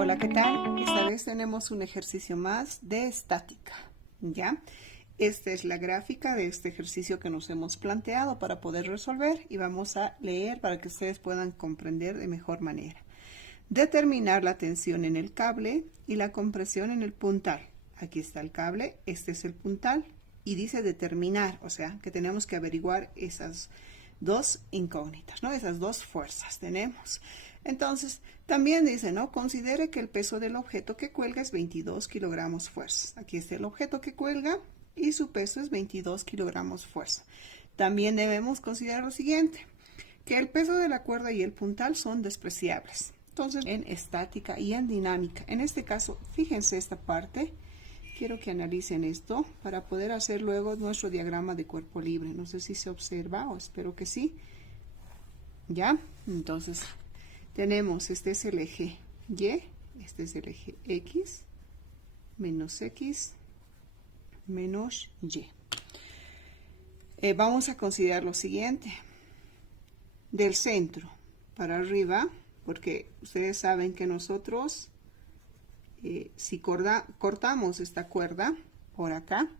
Hola, ¿qué tal? Esta vez tenemos un ejercicio más de estática, ¿ya? Esta es la gráfica de este ejercicio que nos hemos planteado para poder resolver y vamos a leer para que ustedes puedan comprender de mejor manera. Determinar la tensión en el cable y la compresión en el puntal. Aquí está el cable, este es el puntal y dice determinar, o sea, que tenemos que averiguar esas dos incógnitas, ¿no? Esas dos fuerzas tenemos. Entonces, también dice, ¿no? Considere que el peso del objeto que cuelga es 22 kilogramos fuerza. Aquí está el objeto que cuelga y su peso es 22 kilogramos fuerza. También debemos considerar lo siguiente, que el peso de la cuerda y el puntal son despreciables. Entonces, en estática y en dinámica, en este caso, fíjense esta parte. Quiero que analicen esto para poder hacer luego nuestro diagrama de cuerpo libre. No sé si se observa o espero que sí. ¿Ya? Entonces, tenemos, este es el eje Y, este es el eje X, menos Y. Vamos a considerar lo siguiente. Del centro para arriba, porque ustedes saben que nosotros... si cortamos esta cuerda por acá,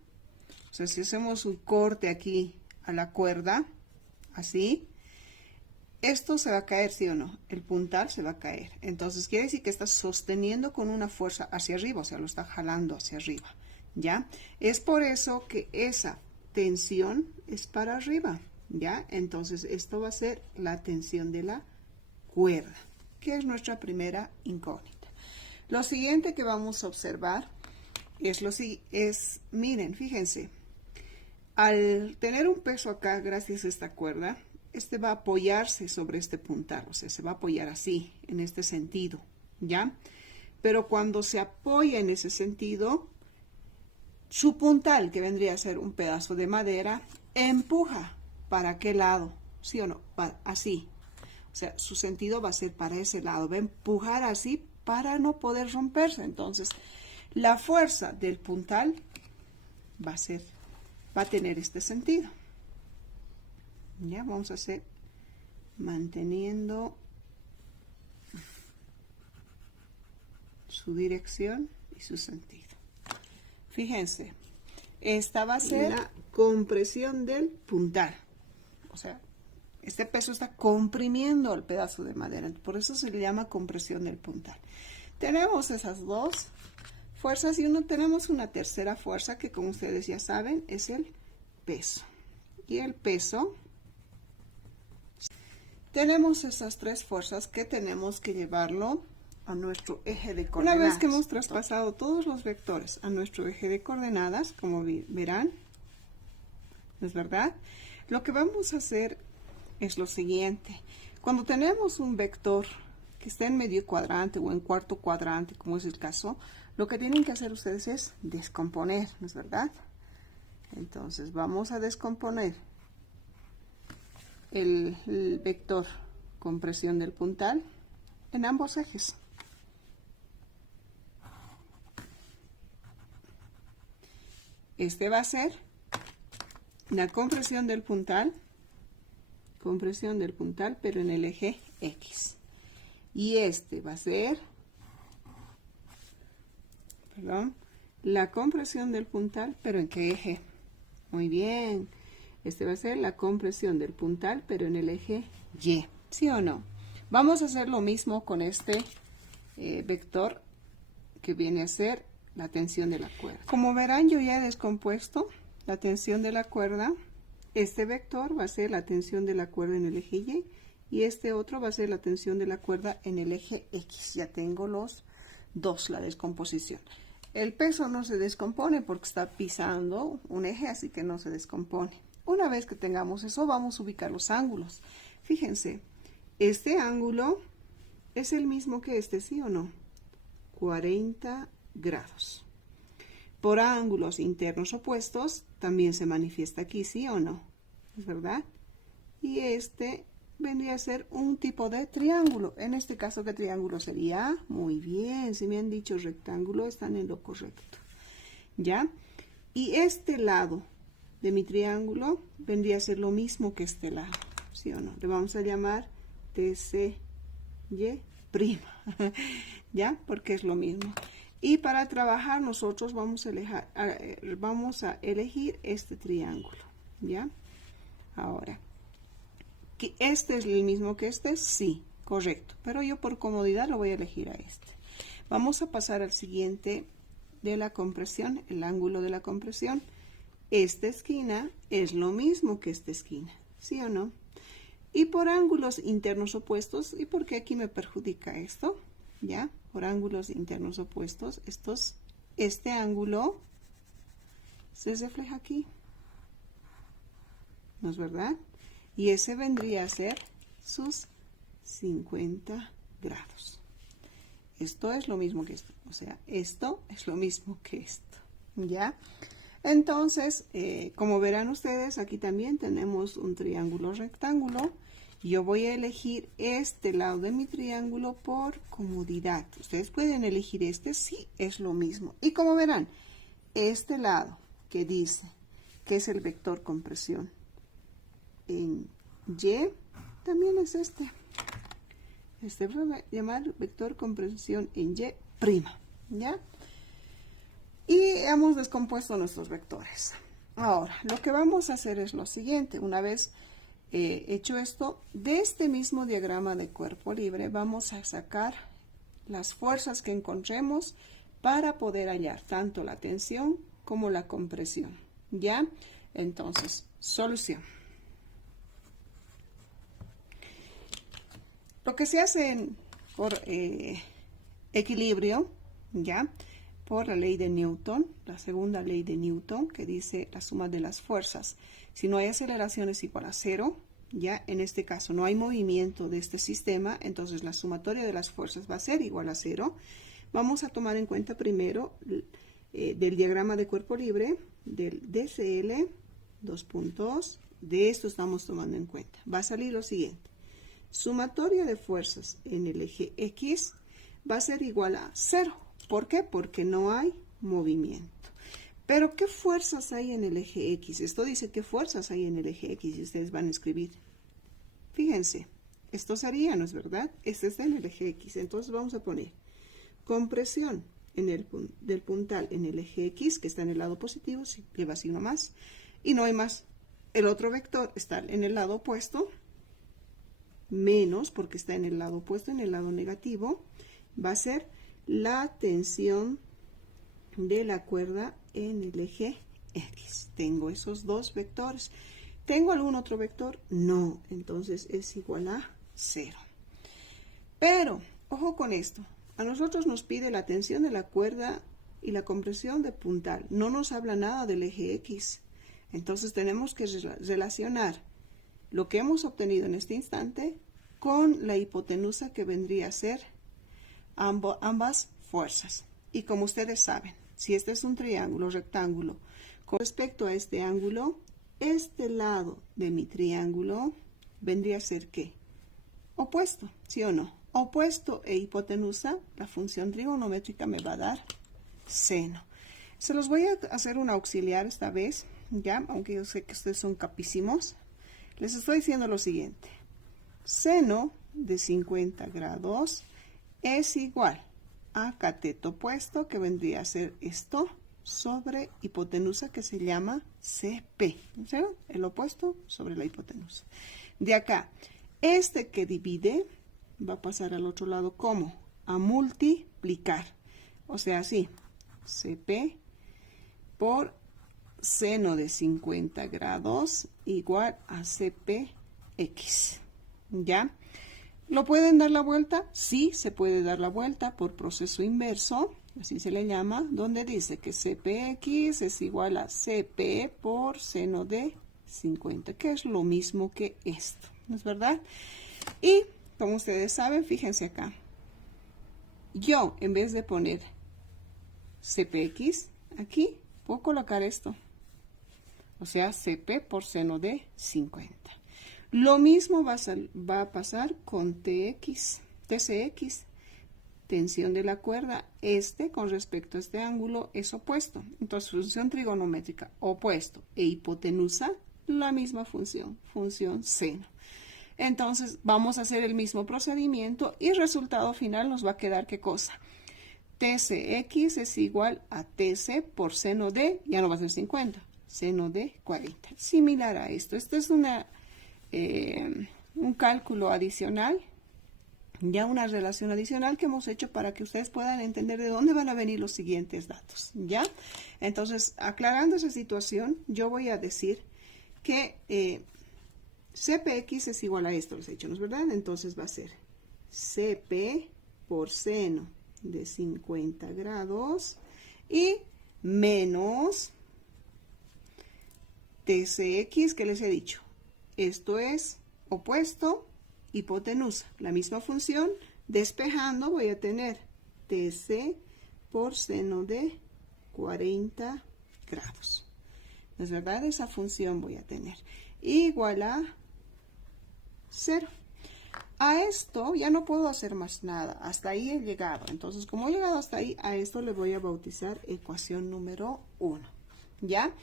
o sea, si hacemos un corte aquí a la cuerda, así, esto se va a caer, ¿sí o no? El puntal se va a caer. Entonces, quiere decir que está sosteniendo con una fuerza hacia arriba, o sea, lo está jalando hacia arriba, ¿ya? Es por eso que esa tensión es para arriba, ¿ya? Entonces, esto va a ser la tensión de la cuerda, que es nuestra primera incógnita. Lo siguiente que vamos a observar miren, fíjense, al tener un peso acá, gracias a esta cuerda, este va a apoyarse sobre este puntal, o sea, se va a apoyar así, en este sentido, ¿ya? Pero cuando se apoya en ese sentido, su puntal, que vendría a ser un pedazo de madera, empuja para qué lado, ¿sí o no? Así, o sea, su sentido va a ser para ese lado, va a empujar así para no poder romperse. Entonces, la fuerza del puntal va a tener este sentido. Ya vamos a hacer manteniendo su dirección y su sentido. Fíjense, esta va a ser la compresión del puntal. O sea, este peso está comprimiendo el pedazo de madera, por eso se le llama compresión del puntal. Tenemos esas dos fuerzas y tenemos una tercera fuerza que, como ustedes ya saben, es el peso. Y el peso, tenemos esas tres fuerzas que tenemos que llevarlo a nuestro eje de coordenadas. Una vez que hemos traspasado todos los vectores a nuestro eje de coordenadas, como verán, ¿es verdad? Lo que vamos a hacer es lo siguiente. Cuando tenemos un vector que está en medio cuadrante o en cuarto cuadrante, como es el caso, lo que tienen que hacer ustedes es descomponer, ¿no es verdad? Entonces vamos a descomponer el vector compresión del puntal en ambos ejes. Este va a ser la compresión del puntal, pero en el eje X. Y este va a ser, la compresión del puntal, pero ¿en qué eje? Muy bien. Este va a ser la compresión del puntal, pero en el eje Y. ¿Sí o no? Vamos a hacer lo mismo con este vector que viene a ser la tensión de la cuerda. Como verán, yo ya he descompuesto la tensión de la cuerda. Este vector va a ser la tensión de la cuerda en el eje Y y este otro va a ser la tensión de la cuerda en el eje X. Ya tengo los dos, la descomposición. El peso no se descompone porque está pisando un eje, así que no se descompone. Una vez que tengamos eso, vamos a ubicar los ángulos. Fíjense, este ángulo es el mismo que este, ¿sí o no? 40 grados. Por ángulos internos opuestos, también se manifiesta aquí, ¿sí o no? ¿Es verdad? Y este vendría a ser un tipo de triángulo. En este caso, ¿qué triángulo sería? Muy bien, si me han dicho rectángulo, están en lo correcto. ¿Ya? Y este lado de mi triángulo vendría a ser lo mismo que este lado, ¿sí o no? Le vamos a llamar TCY ¿Ya? Porque es lo mismo. Y para trabajar nosotros vamos a elegir este triángulo, ¿ya? Ahora, ¿que este es el mismo que este? Sí, correcto. Pero yo por comodidad lo voy a elegir a este. Vamos a pasar al siguiente de la compresión, el ángulo de la compresión. Esta esquina es lo mismo que esta esquina, ¿sí o no? Y por ángulos internos opuestos, ¿y por qué aquí me perjudica esto? ¿Ya? Por ángulos internos opuestos, este ángulo se refleja aquí, ¿no es verdad? Y ese vendría a ser sus 50 grados. Esto es lo mismo que esto, o sea, esto es lo mismo que esto, ¿ya? Entonces, como verán ustedes, aquí también tenemos un triángulo rectángulo. Yo voy a elegir este lado de mi triángulo por comodidad. Ustedes pueden elegir este, sí, es lo mismo. Y como verán, este lado que dice que es el vector compresión en Y, también es este. Este voy a llamar vector compresión en Y', ¿ya? Y hemos descompuesto nuestros vectores. Ahora, lo que vamos a hacer es lo siguiente. Una vez hecho esto, de este mismo diagrama de cuerpo libre vamos a sacar las fuerzas que encontremos para poder hallar tanto la tensión como la compresión, ¿ya? Entonces, solución. Lo que se hace por equilibrio, ¿ya? Por la ley de Newton, la segunda ley de Newton, que dice la suma de las fuerzas. Si no hay aceleración es igual a 0, ya en este caso no hay movimiento de este sistema, entonces la sumatoria de las fuerzas va a ser igual a 0. Vamos a tomar en cuenta primero del diagrama de cuerpo libre, del DCL, dos puntos, de esto estamos tomando en cuenta. Va a salir lo siguiente. Sumatoria de fuerzas en el eje X va a ser igual a 0. ¿Por qué? Porque no hay movimiento. Pero, ¿qué fuerzas hay en el eje X? Esto dice qué fuerzas hay en el eje X y ustedes van a escribir. Fíjense, esto sería, ¿no es verdad? Este está en el eje X. Entonces vamos a poner compresión del puntal en el eje X, que está en el lado positivo, si lleva signo más, y no hay más. El otro vector está en el lado opuesto, menos, porque está en el lado opuesto, en el lado negativo, va a ser la tensión de la cuerda en el eje X. Tengo esos dos vectores. ¿Tengo algún otro vector? No, entonces es igual a 0. Pero, ojo con esto, a nosotros nos pide la tensión de la cuerda y la compresión de puntal. No nos habla nada del eje X. Entonces tenemos que relacionar lo que hemos obtenido en este instante con la hipotenusa, que vendría a ser ambas fuerzas. Y como ustedes saben, si este es un triángulo rectángulo, con respecto a este ángulo, este lado de mi triángulo vendría a ser ¿qué? Opuesto, ¿sí o no? Opuesto e hipotenusa, la función trigonométrica me va a dar seno. Se los voy a hacer un auxiliar esta vez, ya, aunque yo sé que ustedes son capísimos. Les estoy diciendo lo siguiente. Seno de 50 grados es igual a cateto opuesto, que vendría a ser esto, sobre hipotenusa, que se llama CP. ¿Sí? El opuesto sobre la hipotenusa. De acá, este que divide va a pasar al otro lado como a multiplicar. O sea, así, CP por seno de 50 grados igual a CPX. ¿Ya? ¿Lo pueden dar la vuelta? Sí, se puede dar la vuelta por proceso inverso, así se le llama, donde dice que CPX es igual a CP por seno de 50, que es lo mismo que esto, ¿no es verdad? Y, como ustedes saben, fíjense acá. Yo, en vez de poner CPX, aquí puedo colocar esto. O sea, CP por seno de 50. Lo mismo va a pasar con TCX, tensión de la cuerda. Con respecto a este ángulo es opuesto. Entonces, función trigonométrica, opuesto e hipotenusa, la misma función seno. Entonces vamos a hacer el mismo procedimiento y el resultado final nos va a quedar ¿qué cosa? TCX es igual a TC por seno de, ya no va a ser 50, seno de 40. Similar a esto. Este es un cálculo adicional, ya una relación adicional que hemos hecho para que ustedes puedan entender de dónde van a venir los siguientes datos, ¿ya? Entonces, aclarando esa situación, yo voy a decir que CPX es igual a esto, les he dicho, ¿no es verdad? Entonces va a ser CP por seno de 50 grados y menos TCX que les he dicho. Esto es opuesto, hipotenusa. La misma función, despejando voy a tener TC por seno de 40 grados. ¿No es verdad? Esa función voy a tener igual a 0. A esto ya no puedo hacer más nada. Hasta ahí he llegado. Entonces, como he llegado hasta ahí, a esto le voy a bautizar ecuación número 1. ¿Ya?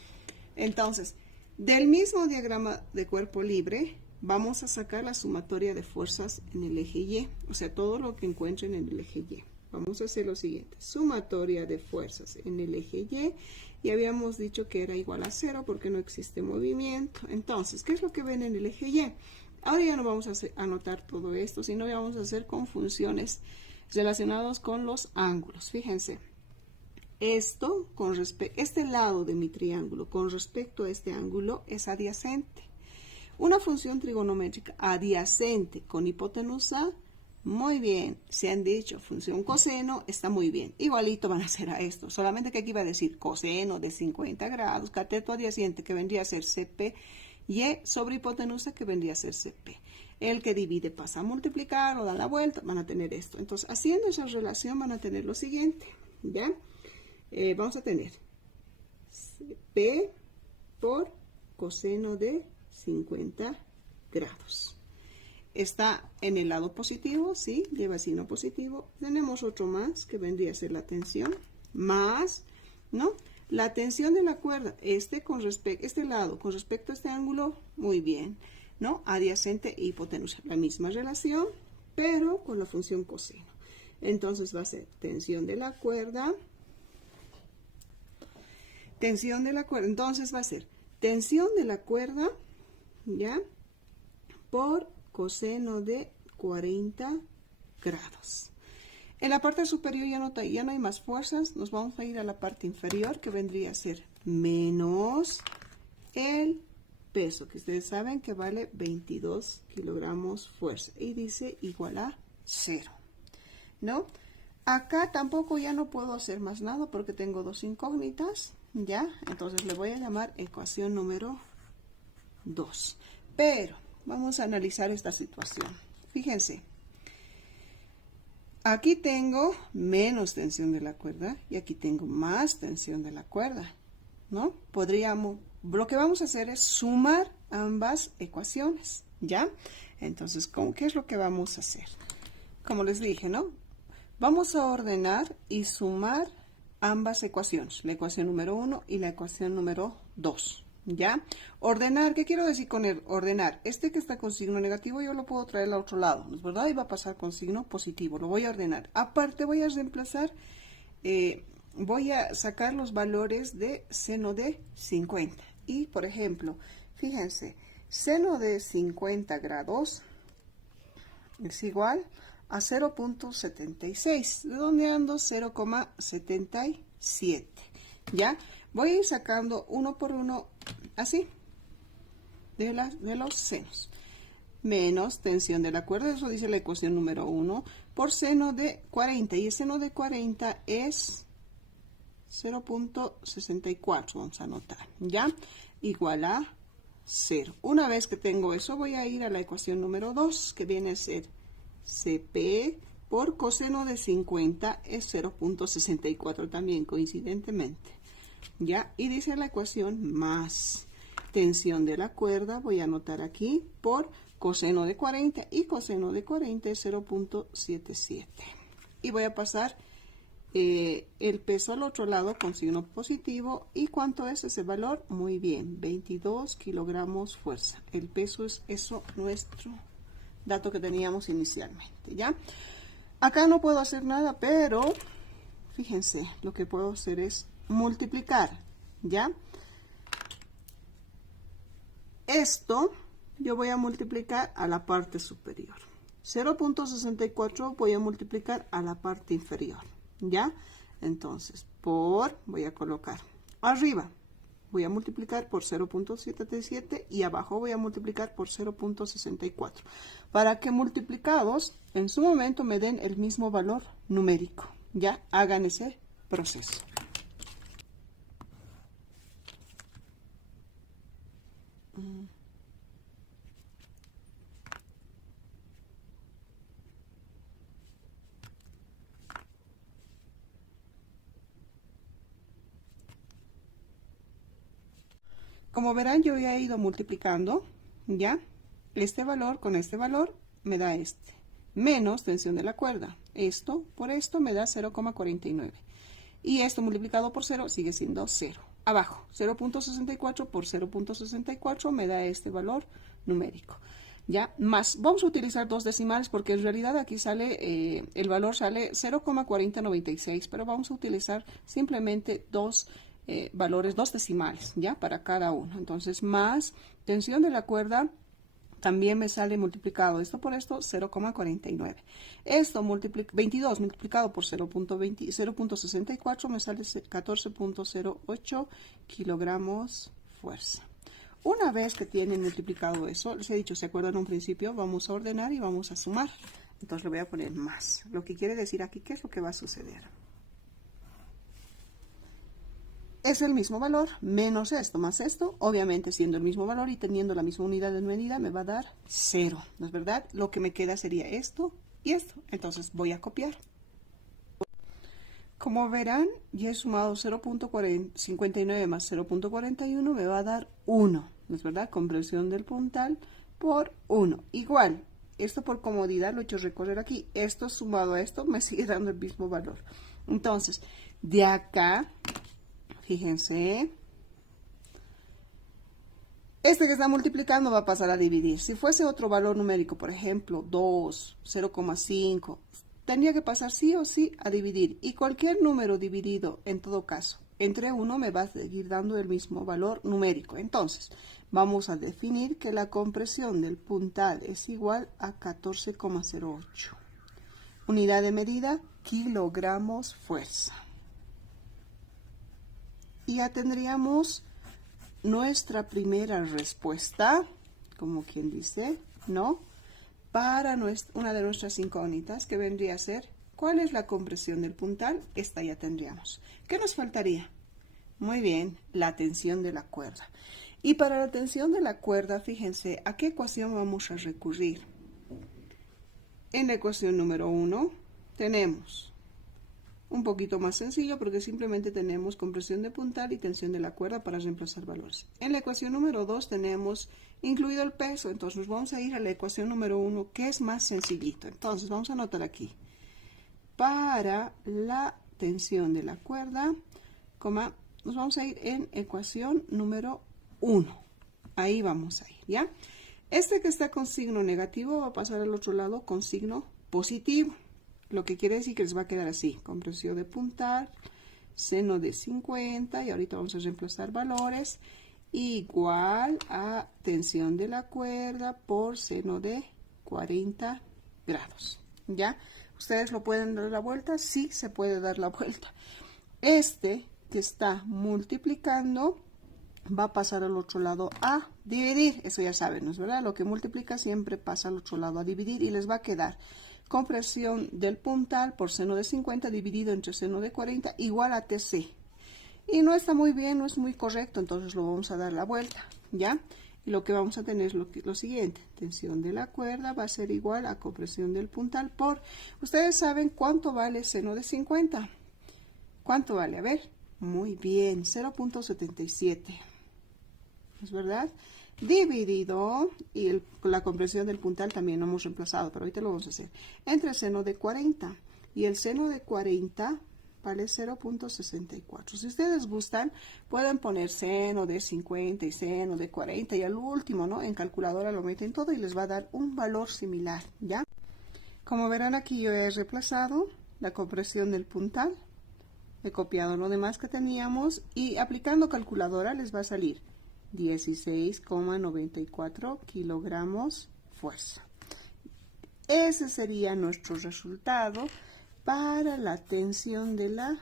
Entonces, del mismo diagrama de cuerpo libre, vamos a sacar la sumatoria de fuerzas en el eje Y. O sea, todo lo que encuentren en el eje Y. Vamos a hacer lo siguiente. Sumatoria de fuerzas en el eje Y. Y habíamos dicho que era igual a 0 porque no existe movimiento. Entonces, ¿qué es lo que ven en el eje Y? Ahora ya no vamos a anotar todo esto, sino ya vamos a hacer con funciones relacionadas con los ángulos. Fíjense, este lado de mi triángulo con respecto a este ángulo es adyacente. Una función trigonométrica adyacente con hipotenusa, muy bien. Se han dicho función coseno, está muy bien. Igualito van a hacer a esto, solamente que aquí va a decir coseno de 50 grados, cateto adyacente que vendría a ser CP, y sobre hipotenusa que vendría a ser CP. El que divide pasa a multiplicar o da la vuelta, van a tener esto. Entonces, haciendo esa relación van a tener lo siguiente, ¿ya? Vamos a tener CP por coseno de 50 grados. Está en el lado positivo, ¿sí? Lleva signo positivo. Tenemos otro más que vendría a ser la tensión, más, ¿no? La tensión de la cuerda, este lado con respecto a este ángulo, muy bien, ¿no? Adyacente e hipotenusa, la misma relación, pero con la función coseno. Entonces va a ser tensión de la cuerda, entonces va a ser tensión de la cuerda, ¿ya? Por coseno de 40 grados. En la parte superior ya no hay más fuerzas, nos vamos a ir a la parte inferior que vendría a ser menos el peso, que ustedes saben que vale 22 kilogramos fuerza y dice igual a 0, ¿no? Acá tampoco ya no puedo hacer más nada porque tengo dos incógnitas, ¿ya? Entonces le voy a llamar ecuación número 2. Pero vamos a analizar esta situación. Fíjense. Aquí tengo menos tensión de la cuerda y aquí tengo más tensión de la cuerda, ¿no? Lo que vamos a hacer es sumar ambas ecuaciones, ¿ya? Entonces, ¿qué es lo que vamos a hacer? Como les dije, ¿no? Vamos a ordenar y sumar ambas ecuaciones, la ecuación número 1 y la ecuación número 2. ¿Ya? Ordenar, ¿qué quiero decir con el ordenar? Este que está con signo negativo yo lo puedo traer al otro lado, ¿no es verdad? Y va a pasar con signo positivo, lo voy a ordenar. Aparte voy a reemplazar, voy a sacar los valores de seno de 50. Y, por ejemplo, fíjense, seno de 50 grados es igual a 0.76, redondeando 0,77, ¿ya? Voy a ir sacando uno por uno, así, de los senos. Menos tensión de la cuerda, eso dice la ecuación número 1, por seno de 40. Y el seno de 40 es 0.64, vamos a anotar, ¿ya? Igual a 0. Una vez que tengo eso, voy a ir a la ecuación número 2, que viene a ser CP por coseno de 50 es 0.64 también, coincidentemente. ¿Ya? Y dice la ecuación más tensión de la cuerda, voy a anotar aquí, por coseno de 40 y coseno de 40 es 0.77. Y voy a pasar el peso al otro lado con signo positivo. ¿Y cuánto es ese valor? Muy bien, 22 kilogramos fuerza. El peso es eso nuestro dato que teníamos inicialmente, ¿ya? Acá no puedo hacer nada, pero fíjense, lo que puedo hacer es multiplicar, ¿ya? Esto yo voy a multiplicar a la parte superior. 0.64 voy a multiplicar a la parte inferior, ¿ya? Entonces, voy a colocar arriba, voy a multiplicar por 0.77 y abajo voy a multiplicar por 0.64 para que multiplicados en su momento me den el mismo valor numérico. Ya hagan ese proceso. Como verán, yo ya he ido multiplicando, ¿ya? Este valor con este valor me da este, menos tensión de la cuerda. Esto por esto me da 0,49. Y esto multiplicado por 0 sigue siendo 0. Abajo, 0.64 por 0.64 me da este valor numérico. ¿Ya? Más, vamos a utilizar dos decimales porque en realidad aquí sale, el valor sale 0,4096, pero vamos a utilizar simplemente dos valores, dos decimales, ¿ya? Para cada uno. Entonces, más tensión de la cuerda también me sale multiplicado esto por esto, 0,49. Esto 22 multiplicado por 0.64 me sale 14.08 kilogramos fuerza. Una vez que tienen multiplicado eso, les he dicho, ¿se acuerdan en un principio? Vamos a ordenar y vamos a sumar. Entonces le voy a poner más. Lo que quiere decir aquí, ¿qué es lo que va a suceder? Es el mismo valor, menos esto, más esto, obviamente siendo el mismo valor y teniendo la misma unidad de medida me va a dar 0, ¿no es verdad? Lo que me queda sería esto y esto, entonces voy a copiar. Como verán, ya he sumado 0.59 más 0.41 me va a dar 1, ¿no es verdad? Compresión del puntal por 1, igual, esto por comodidad lo he hecho recorrer aquí, esto sumado a esto me sigue dando el mismo valor. Entonces, de acá... Fíjense, este que está multiplicando va a pasar a dividir. Si fuese otro valor numérico, por ejemplo, 2, 0,5, tendría que pasar sí o sí a dividir. Y cualquier número dividido, en todo caso, entre 1 me va a seguir dando el mismo valor numérico. Entonces, vamos a definir que la compresión del puntal es igual a 14,08. Unidad de medida, kilogramos fuerza. Y ya tendríamos nuestra primera respuesta, como quien dice, ¿no? Para una de nuestras incógnitas, que vendría a ser, ¿cuál es la compresión del puntal? Esta ya tendríamos. ¿Qué nos faltaría? Muy bien, la tensión de la cuerda. Y para la tensión de la cuerda, fíjense, ¿a qué ecuación vamos a recurrir? En la ecuación número 1 tenemos... un poquito más sencillo porque simplemente tenemos compresión de puntal y tensión de la cuerda para reemplazar valores. En la ecuación número 2 tenemos incluido el peso, entonces nos vamos a ir a la ecuación número 1 que es más sencillito. Entonces vamos a anotar aquí, para la tensión de la cuerda, nos vamos a ir en ecuación número 1. Ahí vamos a ir, ¿ya? Este que está con signo negativo va a pasar al otro lado con signo positivo. Lo que quiere decir que les va a quedar así, compresión de puntal, seno de 50, y ahorita vamos a reemplazar valores, igual a tensión de la cuerda por seno de 40 grados, ¿ya? ¿Ustedes lo pueden dar la vuelta? Sí, se puede dar la vuelta. Este que está multiplicando va a pasar al otro lado a dividir, eso ya saben, ¿no es verdad? Lo que multiplica siempre pasa al otro lado a dividir y les va a quedar compresión del puntal por seno de 50 dividido entre seno de 40 igual a TC. Y no está muy bien, no es muy correcto, entonces lo vamos a dar la vuelta, ¿ya? Y lo que vamos a tener es lo siguiente, tensión de la cuerda va a ser igual a compresión del puntal por, ustedes saben cuánto vale seno de 50. ¿Cuánto vale? A ver, muy bien, 0.77, ¿es verdad? Dividido, y la compresión del puntal también lo hemos reemplazado, pero ahorita lo vamos a hacer, entre el seno de 40, y el seno de 40 vale 0.64. Si ustedes gustan, pueden poner seno de 50 y seno de 40 y al último, ¿no? En calculadora lo meten todo y les va a dar un valor similar, ¿ya? Como verán aquí yo he reemplazado la compresión del puntal, he copiado lo demás que teníamos y aplicando calculadora les va a salir 16,94 kilogramos fuerza. Ese sería nuestro resultado para la tensión de la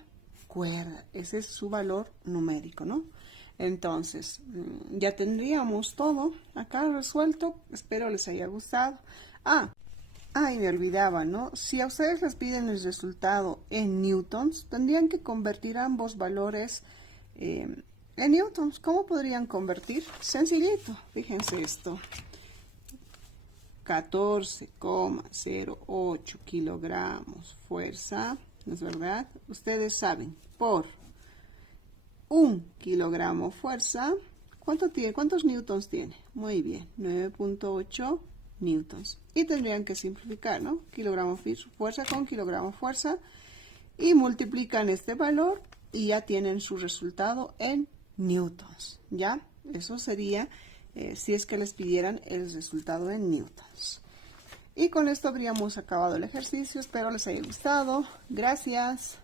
cuerda. Ese es su valor numérico, ¿no? Entonces, ya tendríamos todo acá resuelto. Espero les haya gustado. Y me olvidaba, ¿no? Si a ustedes les piden el resultado en newtons, tendrían que convertir ambos valores en newtons. ¿Cómo podrían convertir? Sencillito, fíjense esto. 14,08 kilogramos fuerza, ¿no es verdad? Ustedes saben, por 1 kilogramo fuerza, ¿cuántos newtons tiene? Muy bien, 9.8 newtons. Y tendrían que simplificar, ¿no? Kilogramo fuerza con kilogramo fuerza y multiplican este valor y ya tienen su resultado en newtons, ¿ya? Eso sería si es que les pidieran el resultado en newtons. Y con esto habríamos acabado el ejercicio. Espero les haya gustado. Gracias.